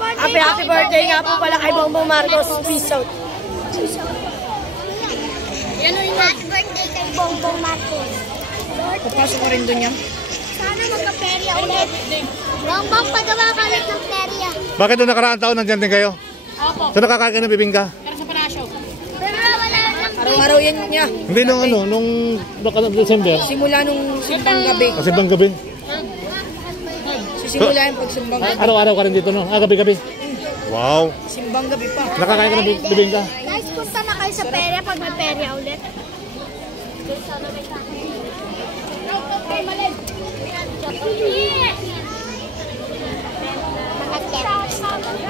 Happy birthday nga po pala kay Bongbong Marcos. Peace out. Happy birthday kay Bongbong Marcos. Papasok ko rin dun yan. Sana magka-perya ulit. Bongbong, pagawa ka ulit ng perya. Bakit nung nakaraang taon nandyan din kayo? Opo. So nakakain ng bibingka? Pero sa parasyo. Pero wala lang. Araw-araw yan niya. Hindi nung December. Simula nung simbang gabi. Kasi bang gabi? Sisimula yung pagsimbang gabi. Araw-araw ka rin dito, no? Gabi-gabi. Wow. Simbang gabi pa. Nakakain ka ng bibingka? Guys, punta na kayo sa perya pag may perya ulit.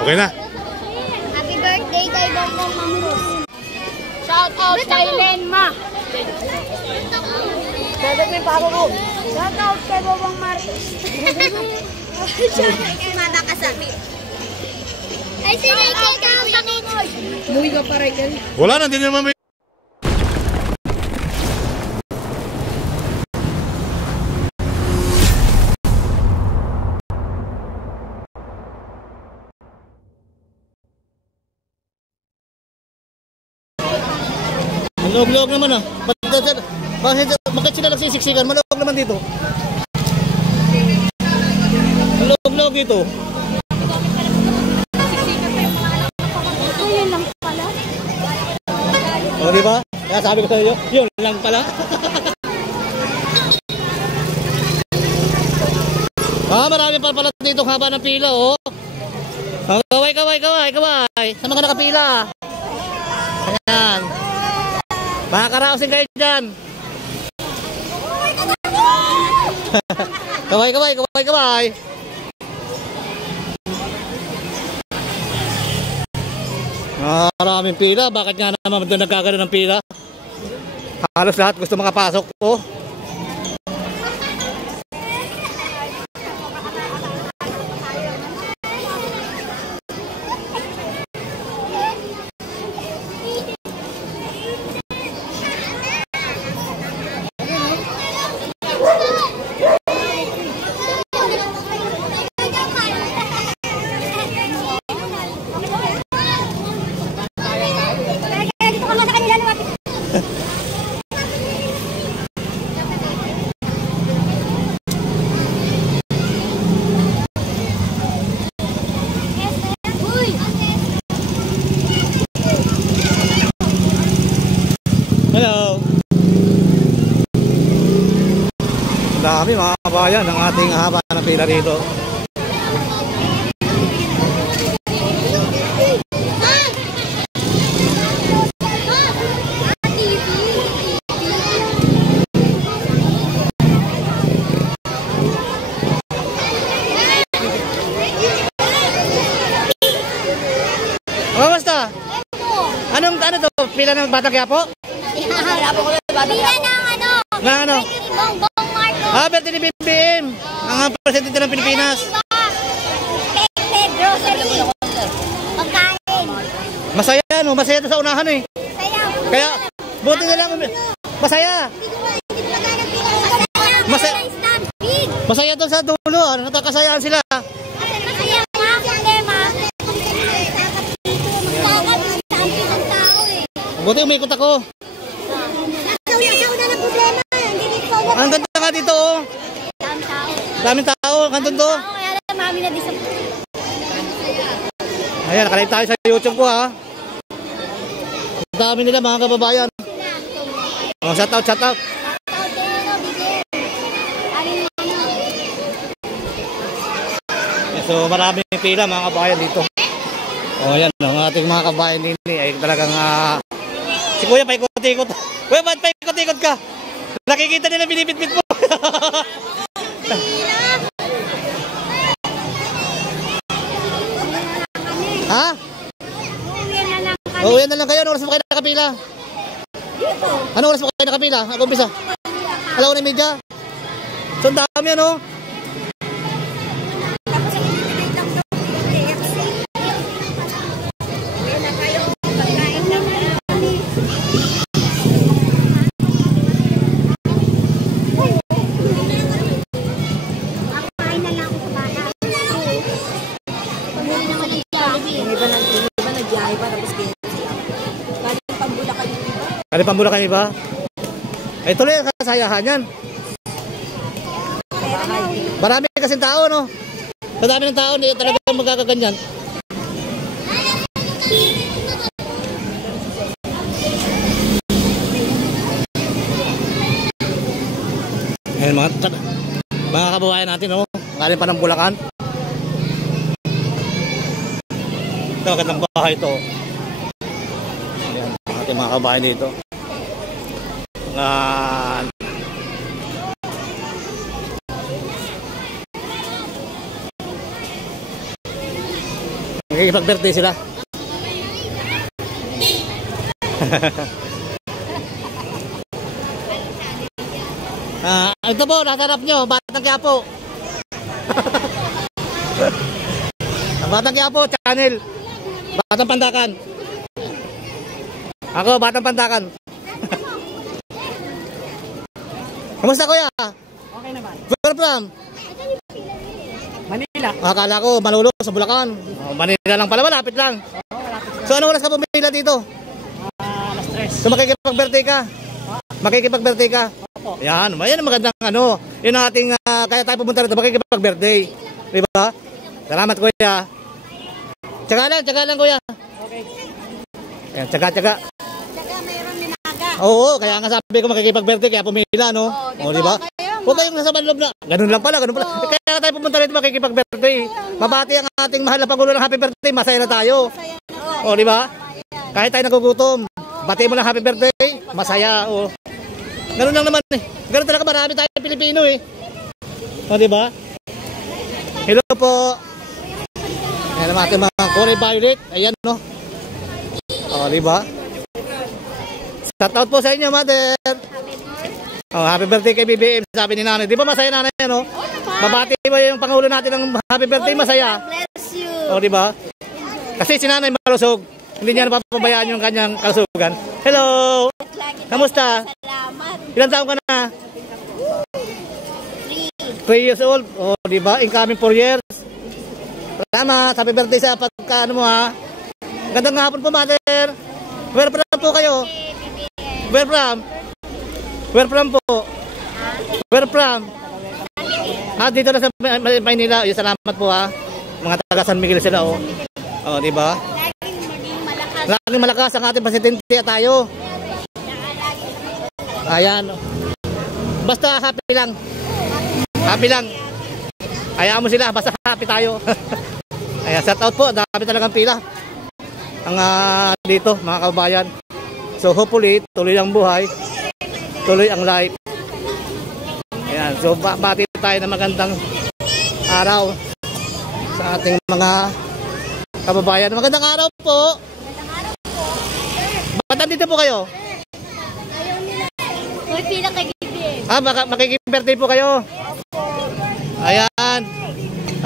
Okay na. Happy birthday kay Bongbong Marcos. Shout out kay Lenma. Dadat may pako ko. Shout out kay Bongbong Marcos. Shout out kay Mama Kasabi. Ay, sige kay Kapangin. Umuwi ka pa rin. Wala na, hindi naman may... Maluog-luog naman ah. Bakit sila nagsisiksikan? Maluog naman dito. Maluog-luog dito. Yun lang pala. O, diba? Kaya sabi ko sa inyo, yun lang pala. Marami pala dito haba ng pila, oh. Kaway. Saan ka nakapila? Ayan. Makakaraosin kayo dyan. Kaway. Maraming pila. Bakit nga naman doon nagkakaroon ng pila? Halos lahat gusto makapasok po. Hello. Dami mga kabayan ng ating haba ng pila dito. Basta? Ano to? Pila ng Batang Quiapo? Pila ng ano? Na ano? Bongbong Marcos. Birthday ni BBM. Ang presidente ng Pilipinas. Grocery. Pagkain. Masaya no? Masaya to sa unahan eh. Kaya, buti na lang. Masaya. Masaya to sa dulo. Nakakasayaan sila. Masaya nga. Problema. Buti umikot ako. Ang ganda nga dito oh. Daming tao. Gandun to. Ayan, nakalive tayo sa YouTube ko ha. Ang dami nila mga kababayan. Oh, shout out. So maraming pila mga kababayan dito. Oh, yan ang ating mga kababayan din ay talagang si Kuya paikot-ikot. Kuya, ba't paikot-ikot ka? Nakikita nila binibitbit mo. Ha? Uwi na lang kayo. Anong oras mo kayo nakapila? Anong oras mo kayo nakapila? Ako umpisa. 1:30. So ang dami ano? iba, tapos KFC lang. Galing Pambulacan yung iba. Galing Pambulacan yung iba? Ay, tuloy ang kasayahan yan. Marami kasing tao, no? Sa dami ng tao, hindi talagang magkakaganyan. Ayan mga kababayan natin, no? Galing pa ng Bulacan. Ito, magandang bahay ito. Ayan, ating mga kababayan dito. Nakikipag-birthday sila. Ito po, nasa harap nyo, Batang Quiapo. Batang Quiapo, channel. Batang Pandakan. Ako, Batang Pandakan. Kamusta kuya? Okay naman. Where from? Manila. Akala ko Manolo sa Bulacan. Manila lang pala, malapit lang. So anong oras ka pumila dito? Alas 3. So makikipag-birthday ka? Makikipag-birthday ka? Opo. Yan, yan ang magandang ano. Yun ang ating, kaya tayo pumunta rito, makikipag-birthday. Diba? Salamat kuya. Tsaga lang kuya. Okay. Yan, tsaga. Daga, mayroon minaga. Oo, kaya nga sabi ko makikipag-birthday, kaya pumila, no? O, diba? Huwag kayong nasa manloob na. Ganun lang pala. Kaya tayo pumunta rito makikipag-birthday. Mabati ang ating mahal na Pangulo ng happy birthday, masaya na tayo. O, diba? Kahit tayo nagugutom, bati mo lang happy birthday, masaya. O. Ganun lang naman eh. Ganun talaga, marami tayo Pilipino eh. O, diba? Hello po. Ayan naman ating mga Corey Violet. Ayan, no? O, diba? Shout out po sa inyo, mother. Oh, happy birthday kay BBM, sabi ni nanay. Di ba masaya nanay, no? Mabati mo yung Pangulo natin ng happy birthday, masaya. Bless you. O, di ba? Kasi si nanay malusog. Hindi niya napapabayaan yung kanyang kalusugan. Hello! Kamusta? Salamat. Ilan taon ka na? 3 years old. O, di ba? Incoming 4 years. Salamat. Happy birthday sa pagka, ano mo, ha? Gandang hapon po, mother. Where from po kayo? Where from? Where from po? Where from? Dito na sa Maynila. Salamat po ha. Mga taga San Miguel sila oh. Oh, di ba? Laging malakas ang ating presidente at tayo. Ayan. Basta happy lang. Happy lang. Hayaan mo sila, basta happy tayo. Ayan, shout out po. Dami talagang pila. Ang dito, mga kabayan. So hopefully, tuloy ang buhay. Tuloy ang life. Ayan, so bati tayo ng magandang araw sa ating mga kababayan. Magandang araw po. Ba't nandito po kayo? May pila kay Gibby. Makikipag-birthday po kayo? Ayan.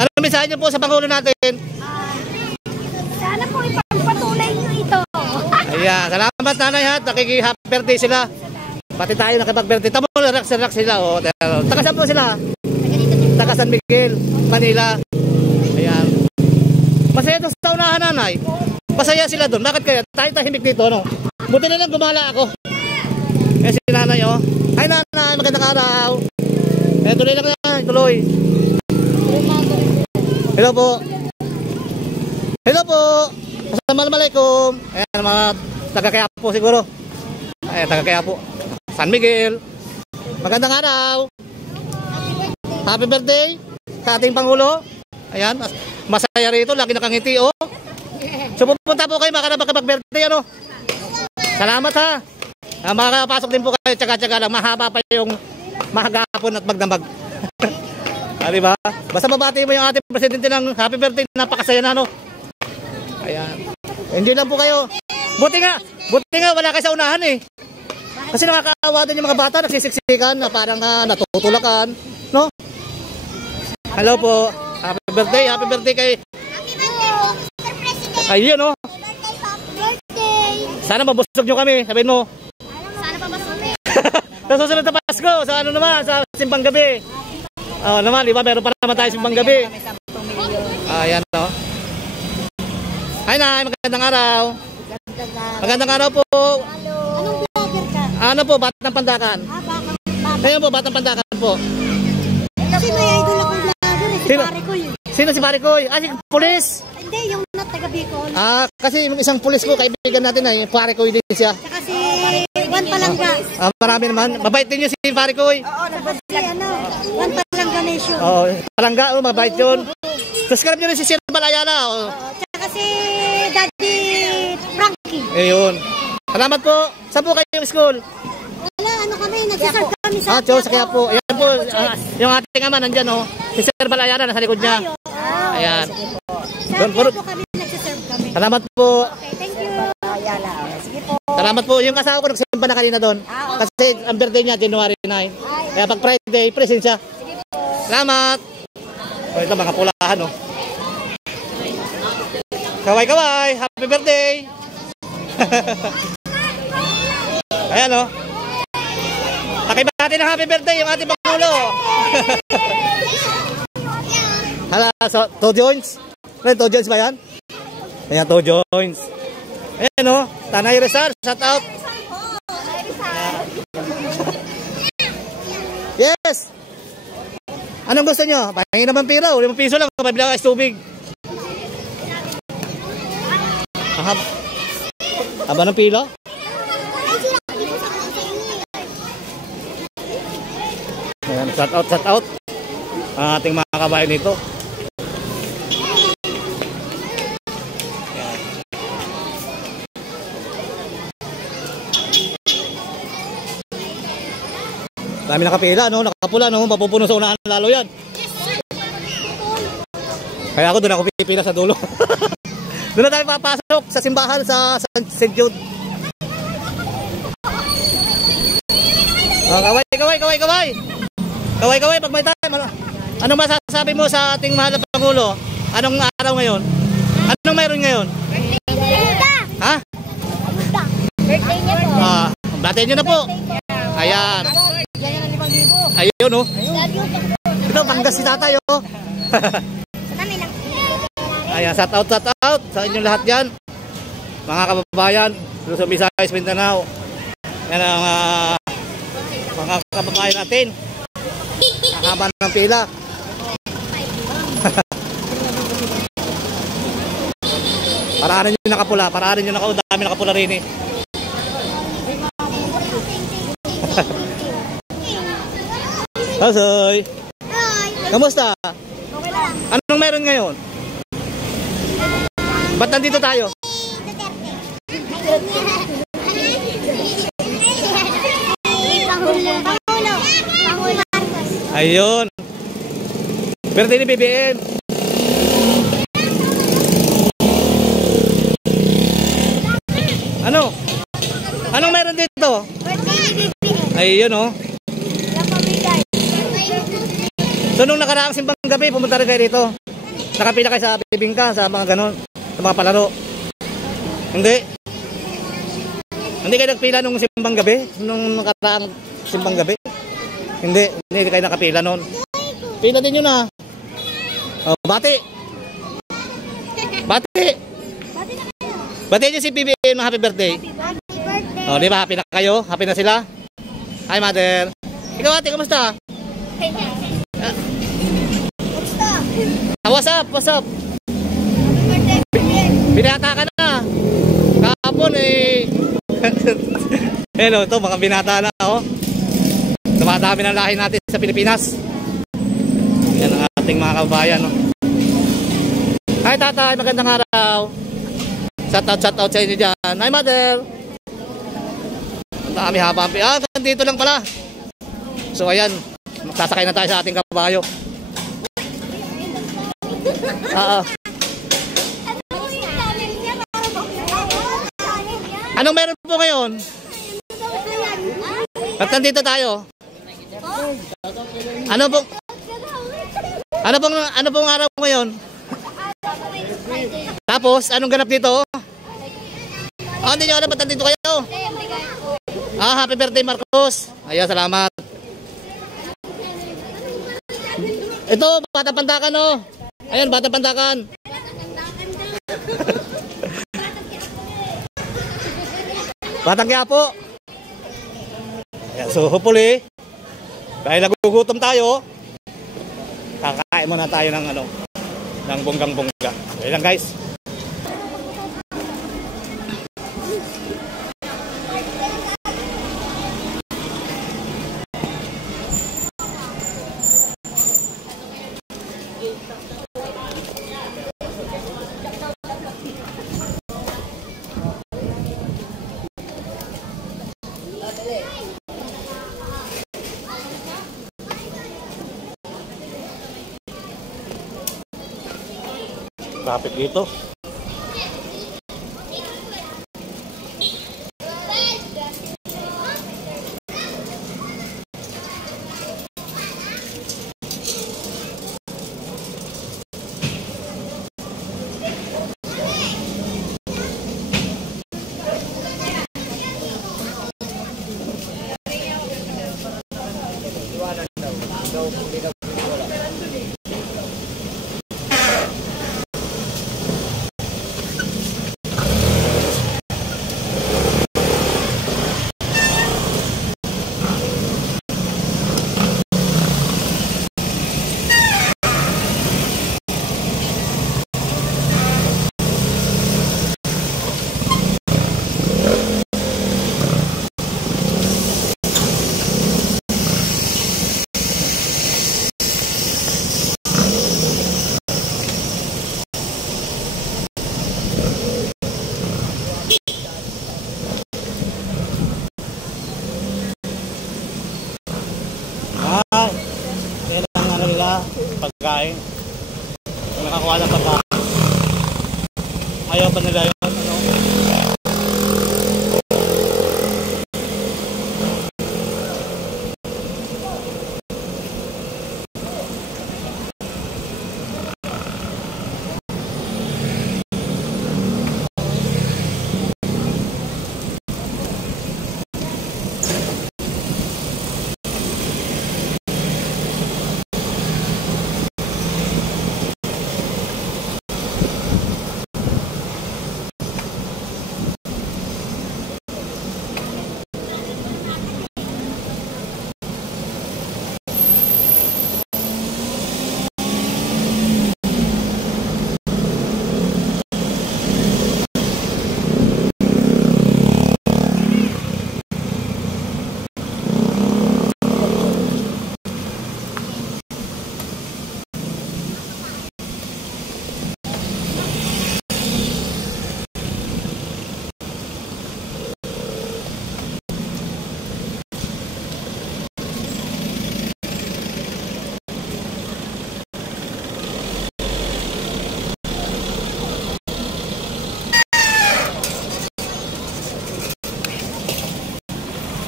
Ano mensahe niyo po sa Pangulo natin? Sana po ipagpatuloy nyo ito. Ayan, salamat nanay ha. Nakikipag birthday sila. Pati tayo nakipag-birthday. Tamo, relax sila. Oh. Taga saan po sila? Taga San Miguel, Manila. Ayan. Masaya doon sa unahan nanay. Masaya sila doon. Bakit kaya? Tayo tahimik dito, no? Buti na lang gumala ako. Kaya si nanay, oh. Ay nanay, magandang araw. Tuloy lang na, tuloy. Hello po. Hello po. Assalamualaikum. Ayan, mga taga-Quiapo po siguro. Ayan, taga-Quiapo. San Miguel. Magandang araw. Happy birthday sa ating Pangulo. Ayan, masaya rito. Lagi nakangiti, oh. So pupunta po kayo, makakapag-birthday, ano. Salamat ha. Makakapasok din po kayo, tsaga-tsaga lang. Mahaba pa yung mahagapon at magdamag. Diba? Basta mabati mo yung ating presidente ng happy birthday. Napakasaya na, no. Ayan. Enjoy lang po kayo. Buti nga wala kayo sa unahan eh. Kasi nakakaawa din yung mga bata, nagsisiksikan na parang natutulakan, no? Hello po. Happy birthday kay ayun, no? Sana mabusog nyo kami, sabihin mo. Sana pa masulit. Sa susunod na Pasko, sa ano naman, sa Simbang Gabi. Naman, di ba? Meron pa naman tayo Simbang Gabi. Ayan, no? Hi, Nay. Magandang araw. Magandang araw po. Anong vlogger ka? Ano po, Batang Pandakan. Baka. Ngayon po, Batang Pandakan po. Kasi may idol akong vlogger. Si Sino? pare ko yun. Sino si pare ko? Si pulis. Hindi, yung not taga Bicol. Kasi yung isang pulis ko, kaibigan natin ay pare ko din siya. Tsaka si Juan Palangga. Marami naman. Mabait din yun si pare ko. Tsaka si Juan Palangga Nation. Palangga, mabait yun. Subscribe nyo rin si Sir Balayala. Tsaka si Daddy Frankie. Ayun. Salamat po. Saan po kayo yung school? Wala, ano kami, nagsiserve kami sa Sa kaya po. Ayan po, yung ating ama nandyan, si Sir Balayala, nasa likod niya. Ayan. Sa kaya po kami nagsiserve kami. Salamat po. Okay, thank you. Sige po. Salamat po. Yung kasama ko nagsimba na kanina doon. Kasi ang birthday niya, January 9. Kaya pag Friday, present siya. Salamat. Ito mga pulahan, oh. Kaway-kaway. Happy birthday. Ayan, oh. Pakibati ng happy birthday yung ating Pangulo. Hala, so, two joints. Two joints ba yan? Ayan, two joints. Ayan, oh. Tanay Rizal, shout out. Yes. Anong gusto nyo? Pahingin naman pira. 5 piso lang. Pabila ka tubig. Aba ng pila? Ayan, shout out. Ang ating mga kabayan nito. Ayan. Dami nakapila, no? Nakapula, no? Mapupuno sa unahan lalo yan. Kaya ako doon ako pipila sa dulo. Doon na tayo papasok sa simbahan sa St. Jude. Kaway pag may time. Anong masasabi mo sa ating mahal na Pangulo? Anong araw ngayon? Anong mayroon ngayon? Ha? Birthday niya po. Batiin nyo na po. Ayan. Ayun, no? Ito, banggas si tatay, oh. Ayan, shout out sa inyong lahat yan. Mga kababayan, Luzon, Visayas, Mindanao. Yan ang mga kababayan natin. Nakahaba ng pila. Paraanin nyo nakapula. Dami nakapula rin eh. Asoy. Kamusta? Anong meron ngayon? Ba't nandito tayo? Ayun. Birthday ni BBM. Ano? Anong meron dito? Ayun, oh. So nung nakaraang simbang gabi, pumunta rin kayo dito. Nakapila kayo sa bibingka, sa mga ganon, sa mga palaro. Hindi. Hindi kayo nagpila nung simbang gabi? Nung nakaraang simbang gabi? Hindi kayo nakapila noon. Pila din yun, ah. Oh, bati. Bati nyo si BBM, happy birthday. Oh, di ba? Happy na kayo? Happy na sila? Hi, mother. Ikaw, ate, kamusta? What's up? Binata ka na. Kahapon eh. Hello, ito mga binata na, oh. Dumadami ng lahi natin sa Pilipinas. Yan ang ating mga kabayan, oh. Hi tatay, magandang araw. Shout out sa inyo dyan. Hi mother. Ang dami haba. Dito lang pala. So ayan, sasakay na tayo sa ating kabayo. Anong meron po ngayon? At nandito tayo. Ano pong araw ngayon? Tapos, anong ganap dito? Hindi nyo alam ba't nandito kayo? Happy birthday Marcos. Ayan, salamat. Ito, Batang Pandakan, oh. Ayan, Batang Pandakan. Batang Quiapo. Ayan, so hopefully, dahil nagugutom tayo, kakain muna tayo ng ano, ng bonggang-bongga. Ayan lang guys. Traffic dito. Pagkain. Nakakuha ng pagkain. Ayaw pa nila yun. Ano?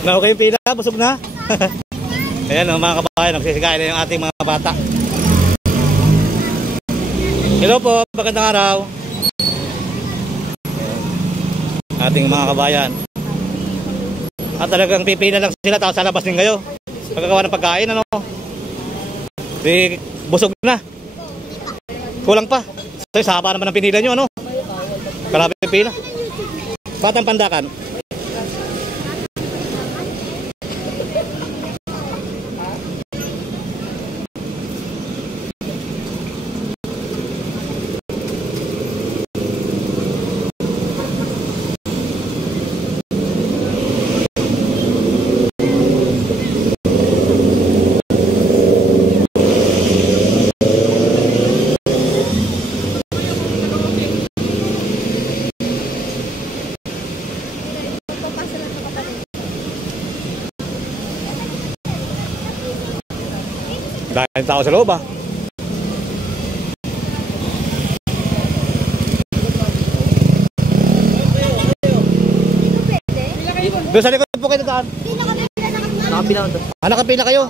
Na okay yung pila, busog na. Ayan mga kabayan, nagsisikain na yung ating mga bata. Hello po, magandang araw. Ating mga kabayan. At talagang pipila lang sila, tapos sa labas din kayo. Pagkagawa ng pagkain, ano? Di, busog na. Kulang pa. So, saba naman ang pinila nyo, ano? Grabe yung pila. Batang Pandakan. Dahil tao sa loob ah. Doon sa likod po kayo daan. Nakapila ko doon. Ah, nakapila kayo?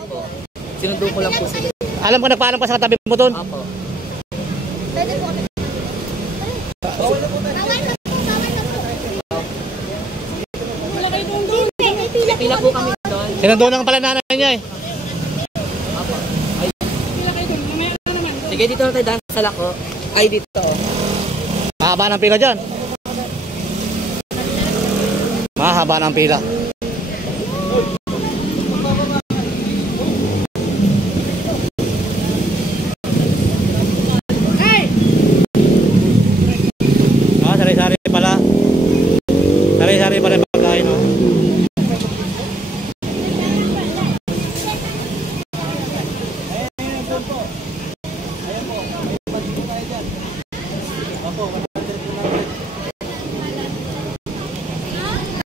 Sinundo ko lang po sila. Alam ko nagpaalam pa sa katabi mo doon? Apo. Pwede po kami. Bawal na po. Pila po kami doon. Sinandoon lang pala nanay niya eh. Apo. Ay. Sige, dito na tayo daan sa lako. Ay, dito. Mahaba ng pila dyan. Mahaba. mahaba ng pila. Sari-sari pala. Sari-sari pala yung pagkain, no?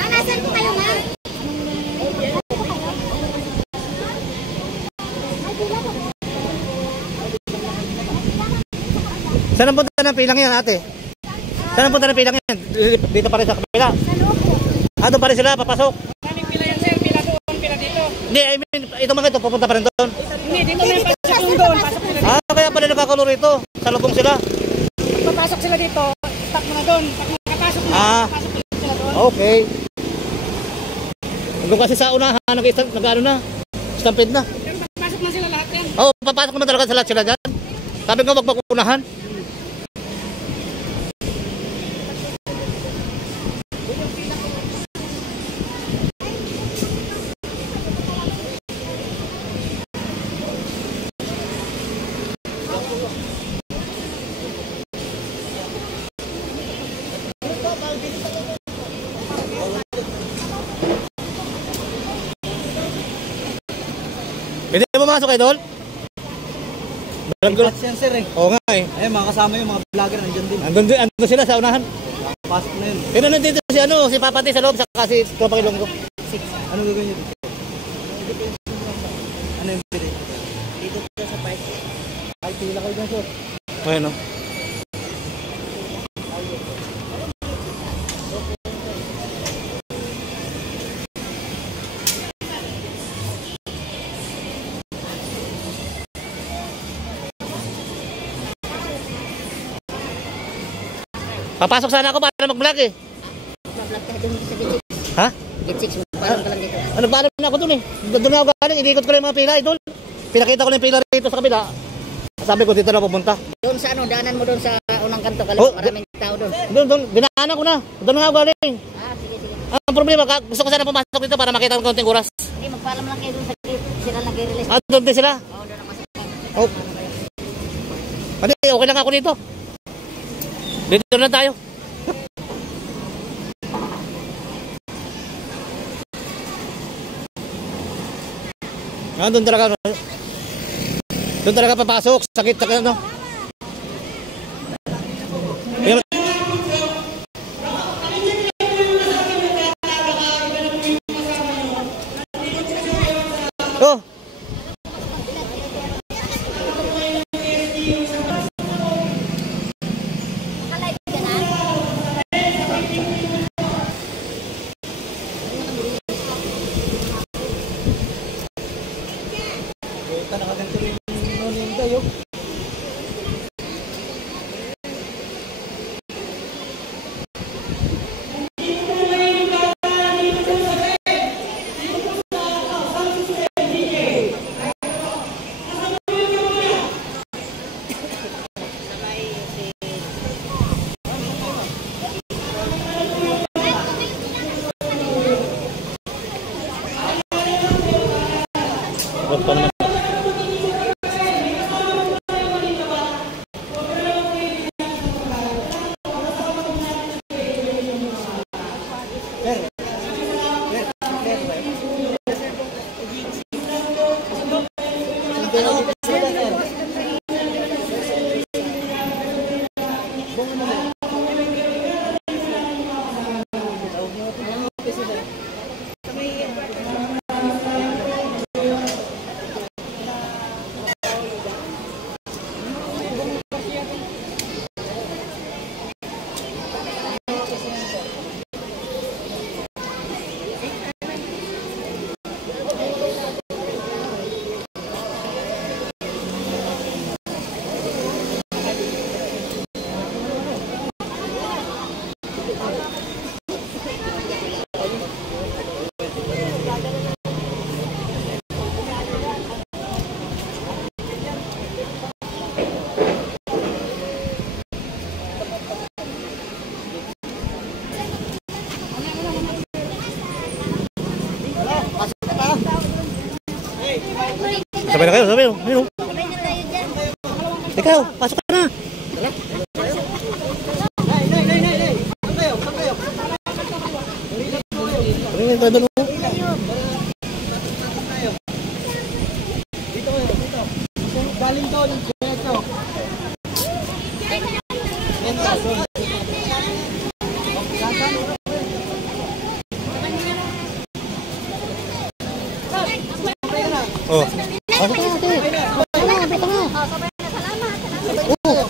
Nasaan po kayo nga? Saan ang punta ng pilang yan, ate? Saan ang punta ng pilang yan? Dito pa rin sa kapila? Ah, doon pa rin sila, papasok? Kaming pila yan, sir. Pila doon, pila dito. Hindi, I mean, ito mga ito, pupunta pa rin doon. Hindi, dito may pasok yung doon. Pasok sila dito. Ah, kaya pala nakakulo rito. Sa lubong sila. Papasok sila dito. Stop mo na doon. Pag nakapasok na, pasok sila doon. Okay. Doon kasi sa unahan, nag-ano na, stampede na. Papasok na sila lahat yan. Oo, papasok naman talaga sa lahat sila dyan. Sabi ko, wag makunahan. Hindi mo masok kayo doon? Plus yan, sir eh. Oo nga eh. Ayun, mga kasama yung mga vlogger nandyan din. Andun sila sa unahan. Pasok na yun. Pero nandito si Papati sa loob, saka si Tropang Ilonggo. Ano gagawin nyo? Ano yung pili? Dito sa park. Ay, pila kayo dyan, sir. Bueno. Papasok sana ako para mag-vlog eh. Mag-vlog ka dun sa Git 6. Ha? Git 6, magpaalam ka lang dito. Nagpaalam na ako dun eh. Doon na ako galing, inikot ko lang yung mga pila idol. Pinakita ko lang yung pila rito sa kabila. Sabi ko dito na pupunta. Doon sa ano, daanan mo doon sa unang kanto. Oh, Maraming tao doon. Doon, dinaanan ko na. Doon na ako galing. Ah, sige, sige. Ang problema, gusto ko sana pumasok dito para makita ko konting oras. Hindi, magpaalam lang kayo doon sa Git. Sila nag-release. Ah, doon din sila. Oo, doon ang masakay. Oh. Hindi, okay lang ako dito. Dito na tayo. Ah, doon talaga papasok. Sakit sa ano. Oh. sabay na kayo, sabay. Ayun. Sabay na tayo dyan. Ikaw, pasok ka na. Ano yung entrada mo? Galing doon, dito. Oh.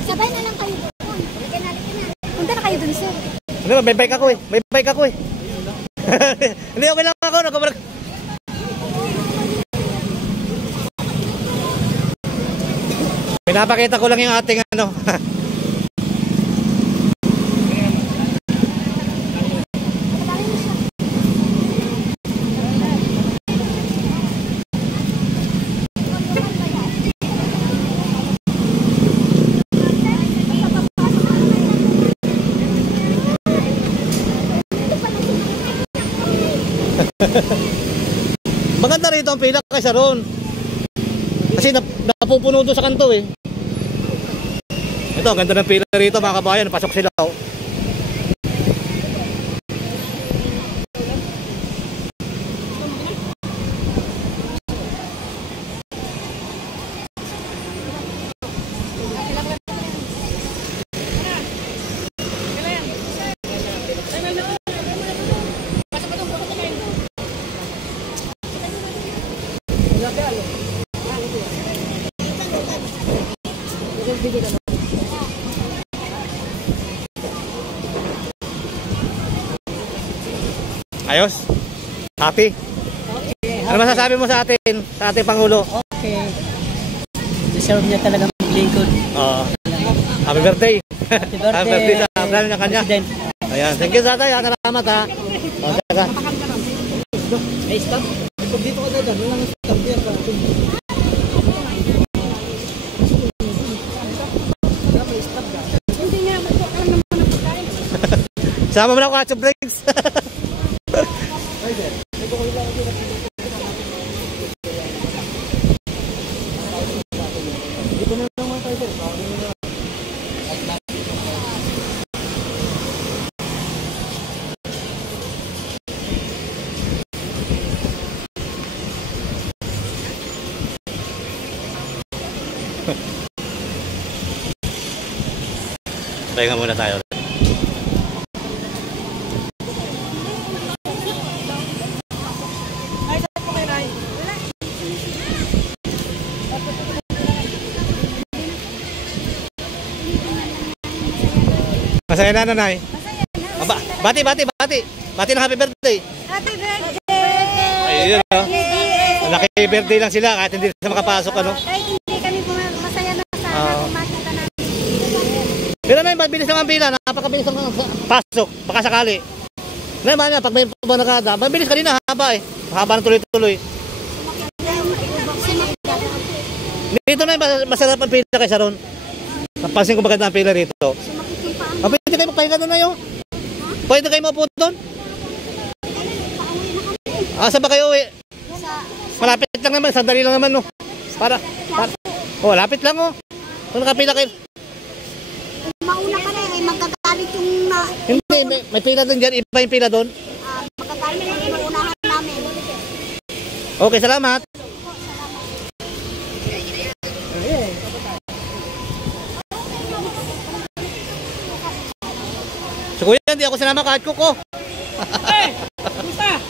Sabay na lang kayo doon. Punta na kayo doon, sir. Ano, may bike ako eh. May bike ako eh. Hindi, okay lang ako. Pinapakita ko lang yung ating ano. Maganda rito ang pila kaysa roon. Kasi napupuno doon sa kanto eh. Ito, ang ganda ng pila rito mga kabayan. Pasok sila oh. Ayos? Happy? Ano masasabi mo sa atin? Sa ating Pangulo? Okay. Deserve niya talagang maglingkod. Oo. Happy birthday! Happy birthday! Happy birthday sa plan niya kanya. President. Ayan. Thank you tatay. Salamat ha. O, teka. May stop? Dito ka dyan. Walang stop. Sama mo na ako at sa breaks. Pahinga muna tayo. Masaya na nanay. Bati ng happy birthday. Happy birthday! Ayun oh. Lucky birthday lang sila kahit hindi sila makapasok ano. Kahit hindi kami masaya na sa makita namin. Pero na yung mabilis naman pila, napakabilis ang pasok, baka sakali. Naman na, pag may pabanakada, mabilis kanina, haba eh. Haba ng tuloy-tuloy. Dito na yung masarap ang pila kaysa ron. Napansin ko maganda ang pila rito. Pwede kayo magpahinga doon na yun? Pwede kayo maupo doon? Saan ba kayo uwi? Malapit lang naman, sandali lang naman no. Oh, lapit lang oh. Kung nakapila kayo. Mauna ka rin, magkagalit yung Hindi, may pila doon dyan. Iba yung pila doon. magkagalit yung inuunahan namin. Okay, salamat. So kuya, hindi ako sinama kahit kuko. Hey! Gusta!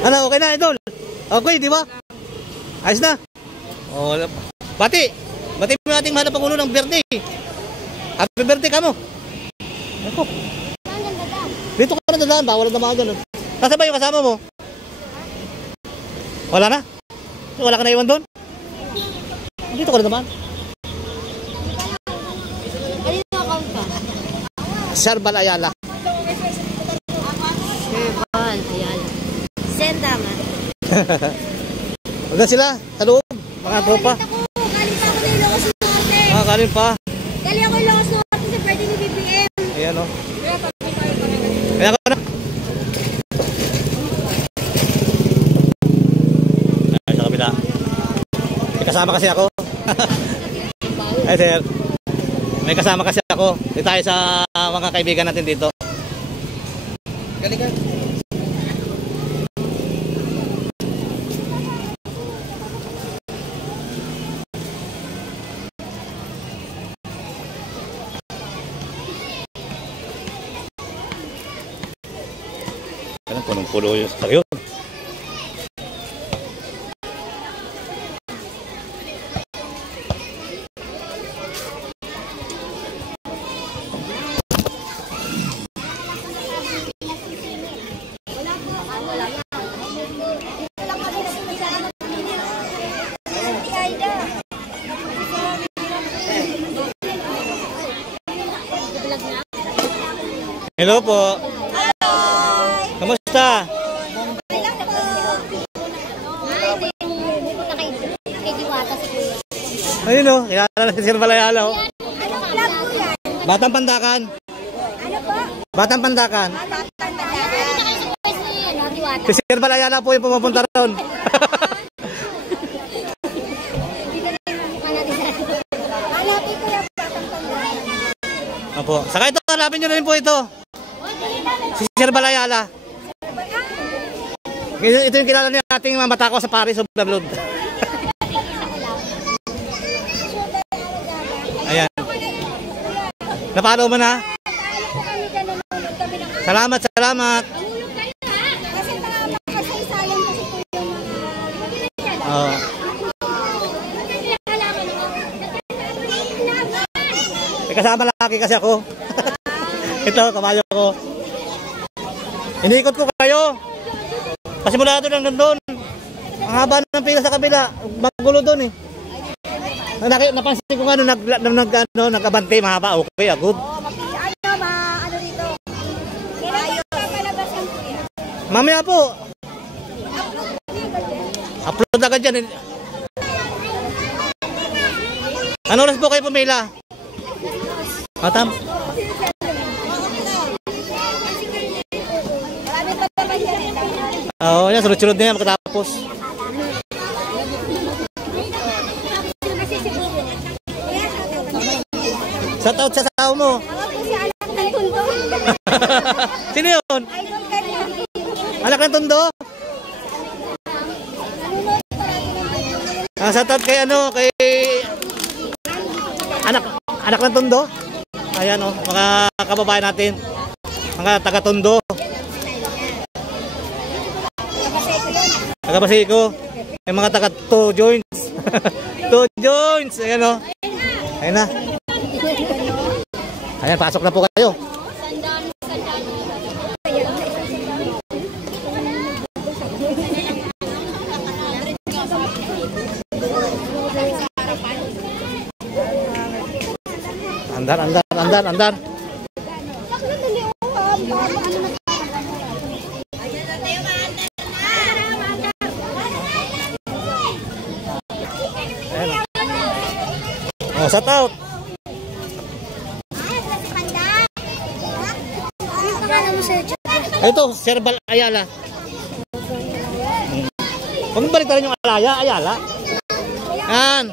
Ano, okay na idol? Okay, di ba? Ayos na. Oh, bati mo nating mahal na Pangulo ng birthday. Happy birthday ka mo. Ako. Dito ka na dadaan, bawal na damagan. Nasaan ba yung kasama mo? Wala na? Wala ka na iwan doon? Dito ka na naman. Ano yung account ka? Sharbal Ayala. Sharbal Ayala. Sentama. Wala sila, sa loob, mga tropa. Galing pa ako dito kasi norte. Galing pa. Dali ako yung lakas natin sa birthday ni BBM. Ayan o. Ayan ko na. Ayan sa kabila. May kasama kasi ako. Ay sir. May kasama kasi ako. Dito tayo sa mga kaibigan natin dito. Galingan. Kanang punong-pulo yung sakyo. Hello po. Hello! Kamusta? Ilang po? Kay Diwata si Kuya. Ayun o, kilala na si Sir Balayala o. Anong vlog po yan? Batang Pandakan. Ano po? Batang Pandakan. Batang Diwata. Si Sir Balayala po yung pumupunta ron. Hanapin ko yung Batang Pandakan. Opo. Saka ito, hanapin nyo rin po ito. Si Sir Balayala. Ito yung kilala niya ating mamata ko sa Paris of the Blood. Ayan. Napalo mo na? Salamat, salamat. Kasi makasaysayan kasi po yung mga... Oo. May kasama laki kasi ako. Ito, kabayo ko. Inikot ko kayo. Kasi mula doon hanggang doon. Ang haba ng pila sa kabila. Magulo doon eh. Napansin ko nga nag-abante, mahaba. Okay, good. Ano dito? Kailan pa palabas ang kuya? Mamaya po. Upload agad dyan. Ano oras po kayo pumila? Matam? Oo, yan. Sunod-sunod na yan makatapos. Shout out sa tao mo. Sino yun? Anak ng Tondo? Shout out kay ano, kay anak ng Tondo. Ayan o, mga kababayan natin. Mga taga-Tondo. Taga-Pasiko. May mga taga-2 joints. 2 joints. Ayan o. Ayan na. Ayan, pasok na po kayo. Andar. Oh, shout out. Ito, Sir Bal Ayala. Huwag mong baliktarin yung Ayala. Yan.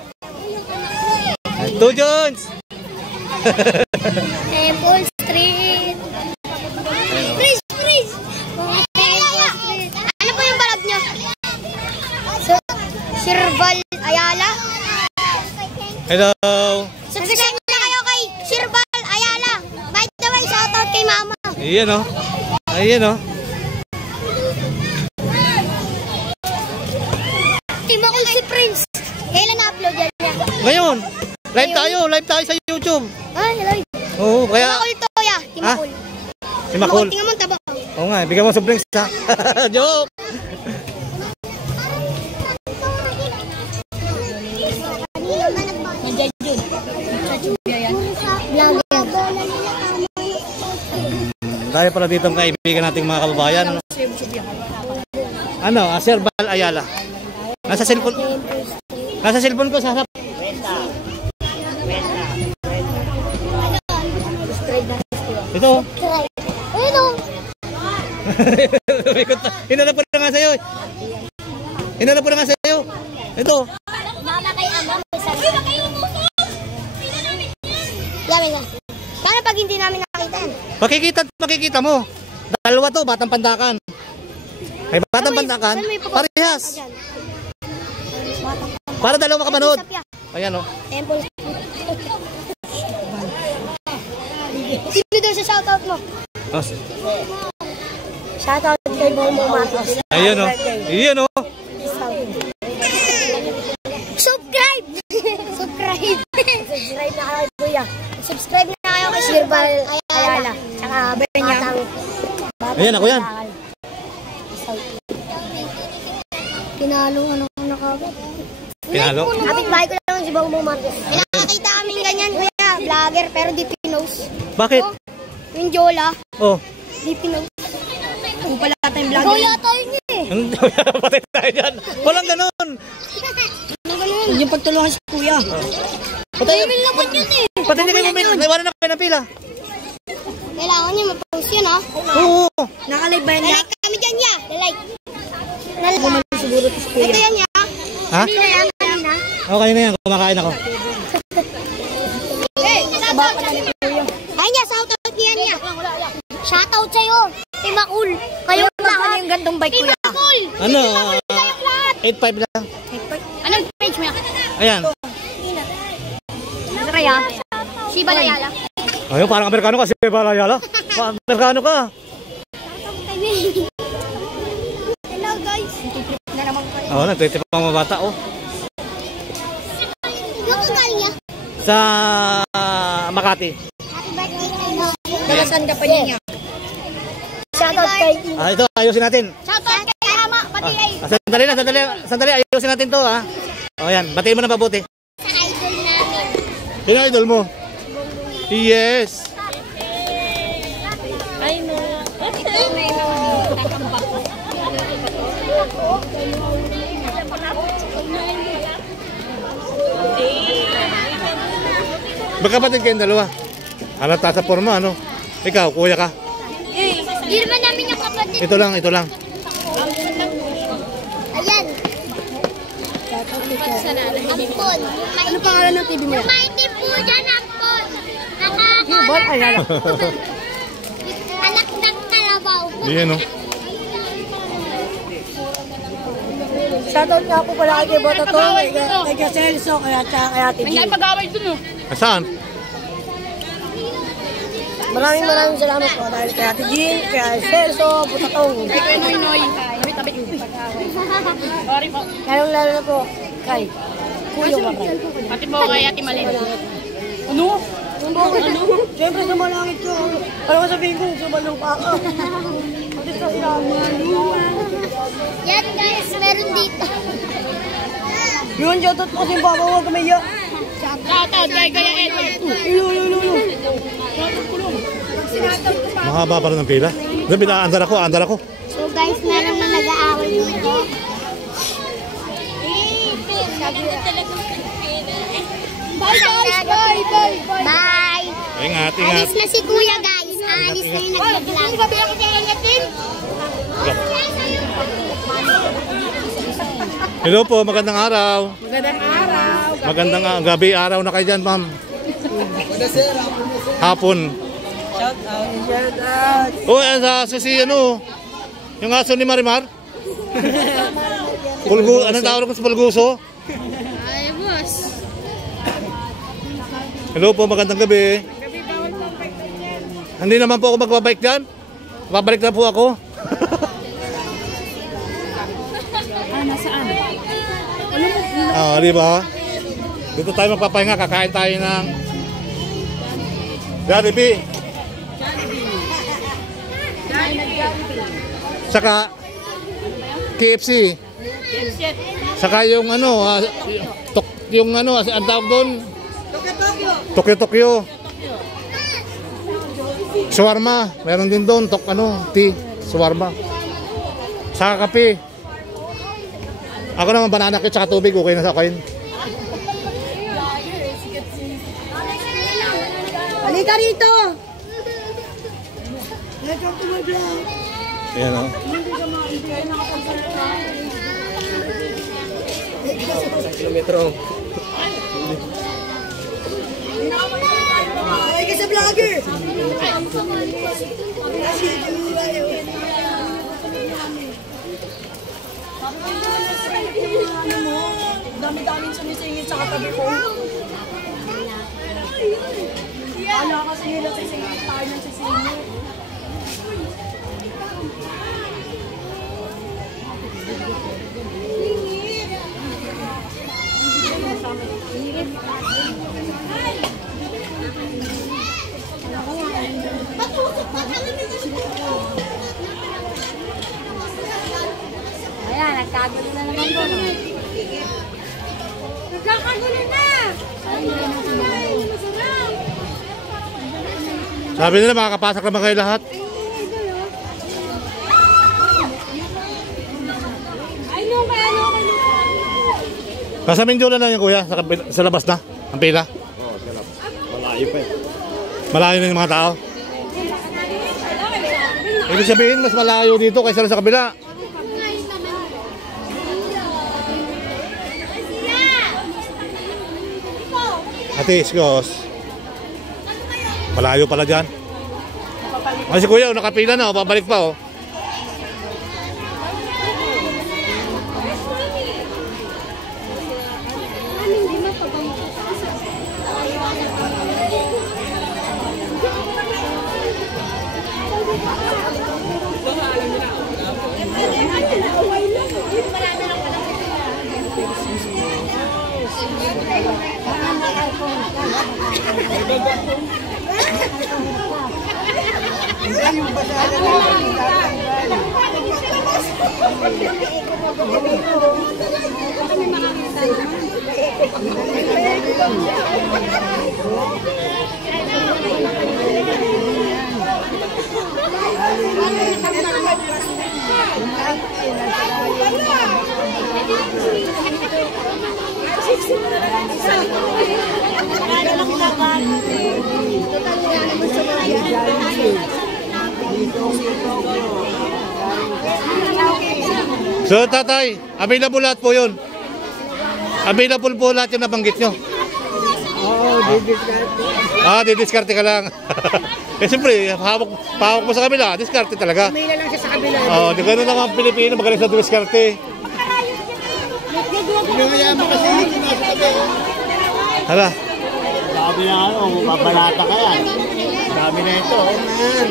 2 Jones. Temple Street. Freeze. Ano po yung balab niyo? Sir Bal Ayala. Hello. Subscribe na kayo kay Sir Bal Ayala. By the way, shout out kay Mama. Ayan o. Timo ko si Prince. Kailan na-upload yan niya? Ngayon. Live tayo sa YouTube. Hello. Oo, kaya... Timakul to ya. Timakul. Si Makul. Tingnan mo taba. Oo nga, bigyan mo sobrang sa. Joke. Nandiyan yun. Vlogger. Tayo pala dito ang kaibigan nating mga kababayan. Ano? Sir Bal Ayala. Nasa cellphone ko sa harap. Ito. Ayun o. Hinanap ko na nga sa'yo. Hinanap ko na nga sa'yo. Ito. Mama kay ama. Yamin na. Sana pag hindi namin nakita yan. Makikita mo. Dalawa to, Batang Pandakan. Ay, Batang Pandakan. Parehas. Para dalawa ka manood. Ayan o. Temple. Sino daw sa shoutout mo? Oh. Shoutout kay Bongbong Marcos. Ayan o. Ayan o. Subscribe! Subscribe! Subscribe na kayo, kuya. Subscribe na kayo kay Sir Val Ayala. Tsaka Batang. Ayan ako yan. Pinalo ano na kagad. Pinalo? Kapit-bahay ko lang si Bongbong Marcos. May nakakita kaming ganyan, kuya. Vlogger, pero di pinost. Bakit? Yung Jola, Oh. di pinost. Kung pala tayong vlogger. Jola tayo niya eh. Patay tayo dyan. Walang ganun. Yung pagtulungan si kuya. Patay naman yun eh. Patay na kayo mamili. Naiwanan na kayo ng pila. Kailangan niya ma-post yun ha. Oo. Nakalive ba yan niya? Like kami dyan niya. Like. Siguro ito si kuya. Ito yan niya. Ha? Hindi na yan kanina. Oo, kanina yan. Kumakain ako. Ay niya, shoutout niya niya. Shoutout sa'yo. Timakul. Kayo lahat. Yung gantong bike kuya. Timakul. Ano? Kayong lahat. 8.5 lang. Anong page mo yan? Ayan. Ano kaya? Si Balayala. Ayun, parang Amerikano ka. Si Balayala. Amerikano ka. Hello guys. Na naman kayo. Oo, nagtitip ang mga bata. Oh. Ano ka galing niya? Sa Makati. Happy birthday sa'yo. Nalasan ka pa niya. Shoutout kay... Ito, ayusin natin. Shoutout kay Ama. Pati ay... Sandali. Ayusin natin to, ha. O, yan. Batiin mo na mabuti. Sa idol namin. Sino idol mo? Yes. Ay no. Ito may mga tatambak ko. Magkapatid kayong dalawa. Halata sa forma, ano? Ikaw, kuya ka. Hindi naman namin yung kapatid. Ito lang. Ayan. Ampon. Ano pangalan ng TV mo? Yung maitim po dyan, Ampon. Bol, ay lalo. Anak ng kalabaw. Yan, no? Shoutout nga po pala kay Botatong, kay Celso, kaya Ate G. Saan? Maraming salamat po dahil kay Ate G, kay Celso, Botatong. Kay Noy. Lalo na po kay Kuya Waray. Pati mo kay Ate Malin. Ano? Siyempre sa malangit ko. Ano ka sabihin ko? Sa malupa ka. Pati sa ilaman. Yan guys, meron dito. Yun, shoutout po kasi yung papa, huwag kamaya. Shoutout kay Kuya Edward. Mahaba pa rin ang pila. Sabi na, andar ako. So guys, meron na nag-aaway dito. Bye guys! Bye! Ingat. Alis na si kuya guys. Alis na yung nag-vlog. Hello po, magandang araw. Magandang araw. Gabi, araw na kayo dyan, ma'am. Hapon. Shoutout. Oh, yan sa si ano, yung aso ni Marimar. Anong tawag ko sa Pulguso? Ay, boss. Hello po, magandang gabi. Hindi naman po ako magbabike dyan. Babalik na po ako. Di ba? Dito tayo magpapahinga, kakain tayo ng Jollibee. Saka KFC. Saka yung ano, yung ano, ang tawag doon? Tokyo. Shawarma, meron din doon, tea, shawarma. Saka kape. Ako naman banana cake tsaka tubig, okay na sa akin. Halika rito. Welcome to my vlog. Ayan o. Hindi ka maibigay nakapagsalita. Kilometro. Ay, ka sa vlogger. Dami-daming sumisingit sa katabi ko. Kala kasi nila sisingit tayo ng sisingit. Ayan, nagkagulo na naman doon. Nagkakagulo na! Sabi nila makakapasak naman kayo lahat. Nasa Mindiola na yan kuya, sa labas na, ang pila. Oo, sarap. Malayo pa eh. Malayo na yung mga tao. Ibig sabihin, mas malayo dito kaysa sa kabila. Ate Iskos. Malayo pala dyan. Ay si kuya, nakapila na, pabalik pa oh. So tatay, available lahat po yun. Available po lahat yung nabanggit nyo. Oo, didiskarte. Didiskarte ka lang. Eh siyempre, pahawak mo sa kabila, diskarte talaga. May na lang siya sa kabila. Oo, di gano'n lang ang Pilipino, magaling sa diskarte. Pinagayaan mo kasi hindi nasa tabi. Hala, Sabi na pabalata ka yan. Sabi na ito, man.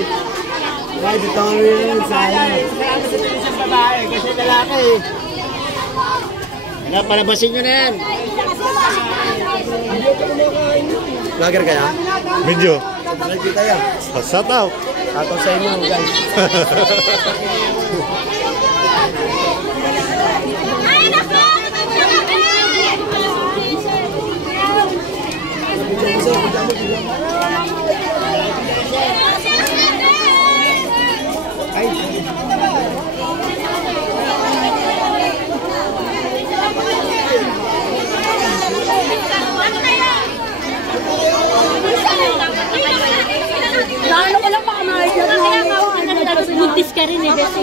Right, ito rin sana. Kaya kasi ito isang babae, kasi lalaki. Palabasin nyo na yan. Vlogger kaya? medyo. Nagkita yan. Shout out. Ato sa inyo, guys. Ay, naku! Naano ko lang pakamahal dyan. Kaya nga ako buntis ka rin eh. Kasi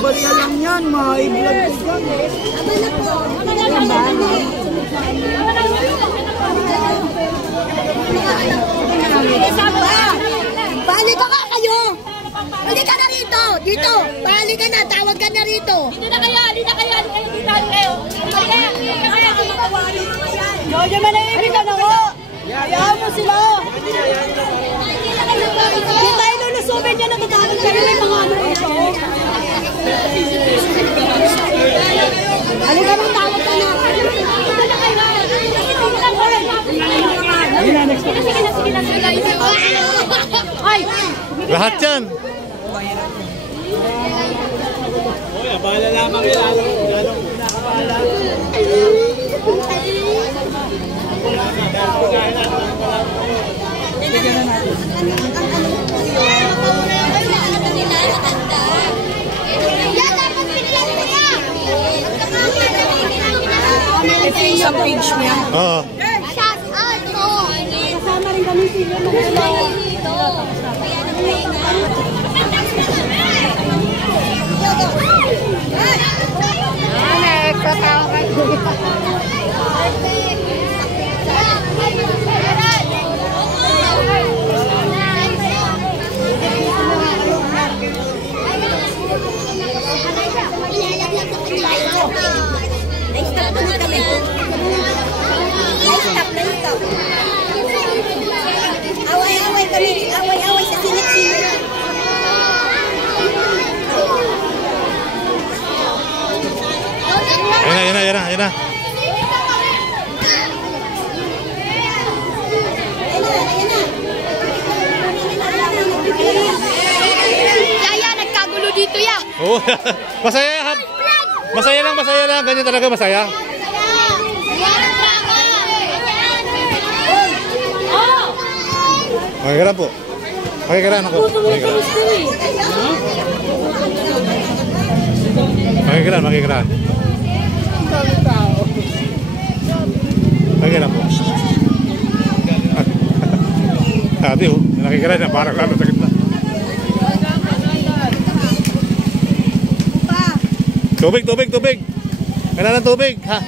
Bariya lang yan, ma-i-vlog ko dyan. Balik ka kayo! Balik ka na rito! Dito! Balik ka na! Tawag ka na rito! Dito na kayo! Dito kayo! Dito kayo! Jojo, manahimik ka na ko! Hayaan mo sila! Hindi tayo lulusubin niya, natatawag ka rin yung mga ano ito. Halika mong tawag ka na! Ay! Lahat yan. Uy, abala lamang yun. Lalong pinakabahala. Ito yung isang page niya. Oo. Away-away kami, away-away sa singit-singit. Ayan na. Yaya, nagkagulo dito ya. Oh, masaya. Masaya lang. Ganyan talaga masaya. Makikiran po. Makikiran ako. Makikiran. Makikiran po. Ate oh, nakikiran na parang lalo sa gitna. Tubig. Kailangan ng tubig, ha?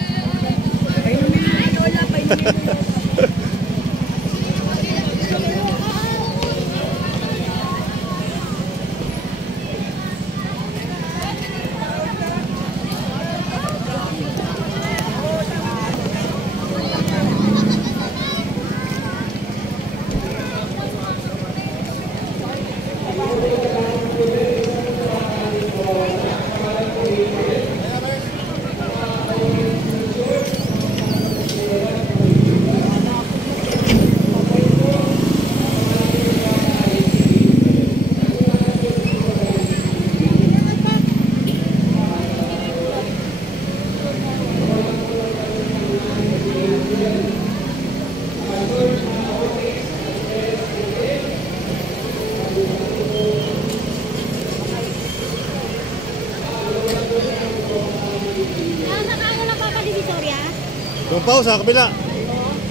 Doon pa sa kabila.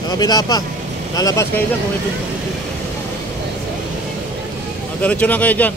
Sa kabila pa. Lalabas kayo dyan kung ito. Diretso lang kayo dyan.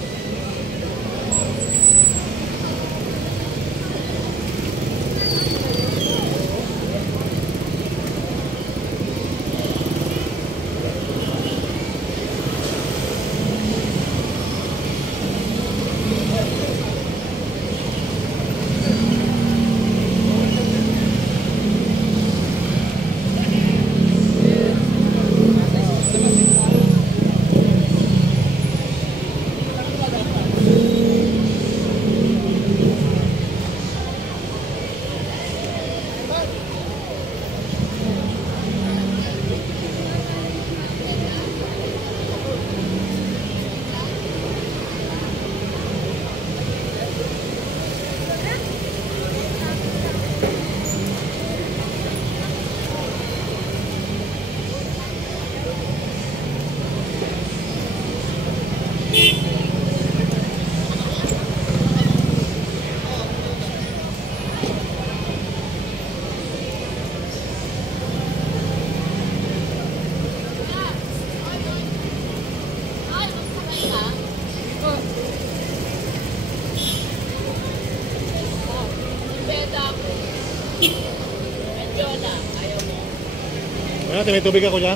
Ano, may tubig ako dyan?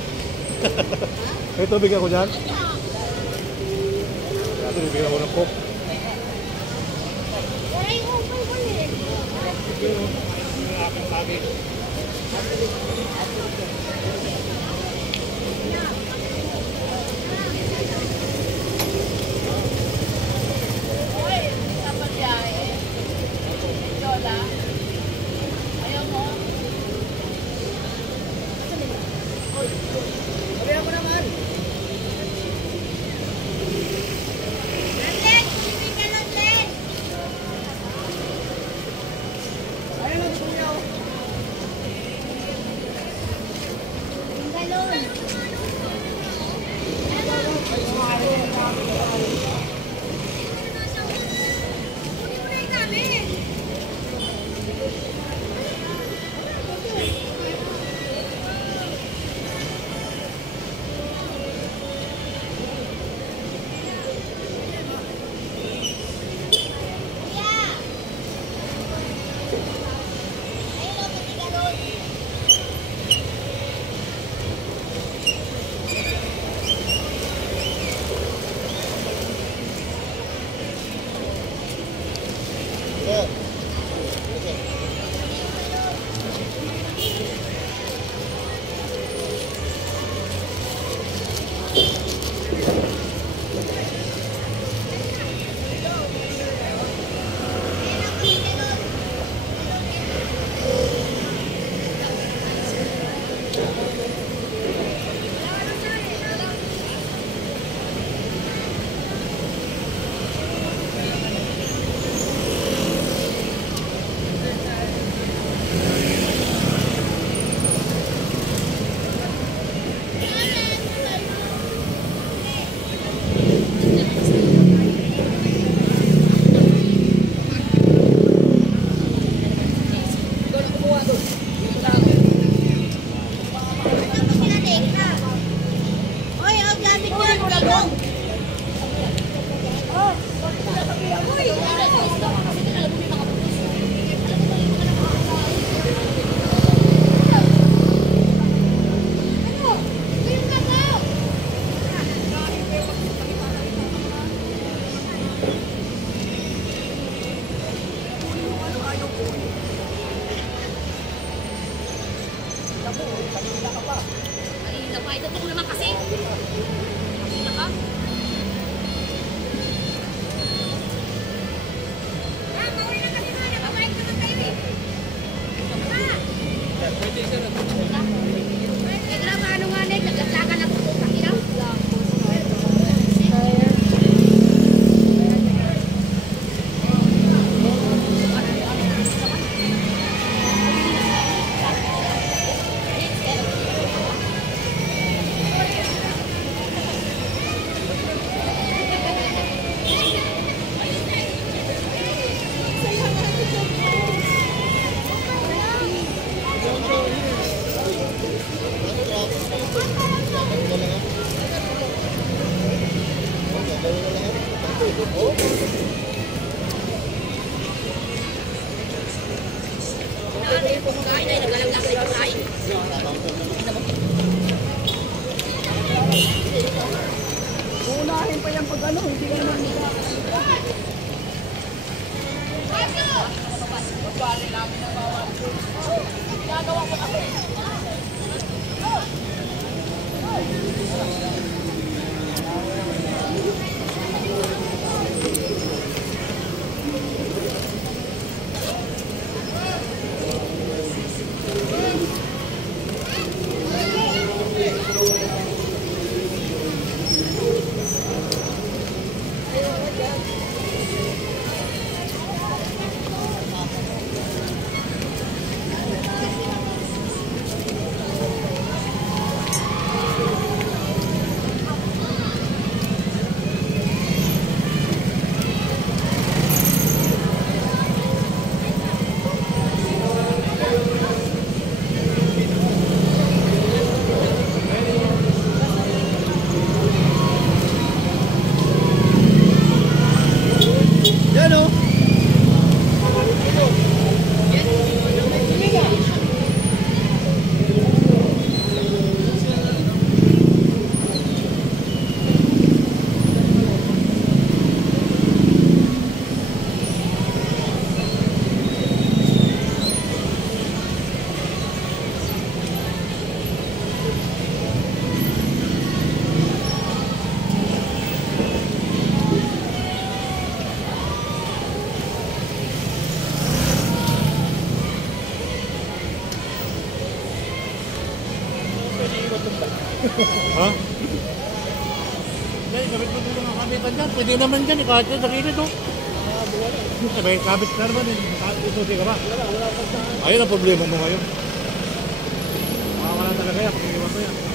May tubig ako dyan? Ate, may bigyan ako ng coke. Uunahin pa yan pag ano, hindi ka naman nila. Yan o. Ha? Hindi, kabit mo dito ng kamitan dyan. Pwede naman dyan, kahit na sa kilid, oh. Sabay, kabit ka naman, ituti ka ba? Ayun ang problema mo ngayon. Wala talaga yan, pag-iwan ko yan.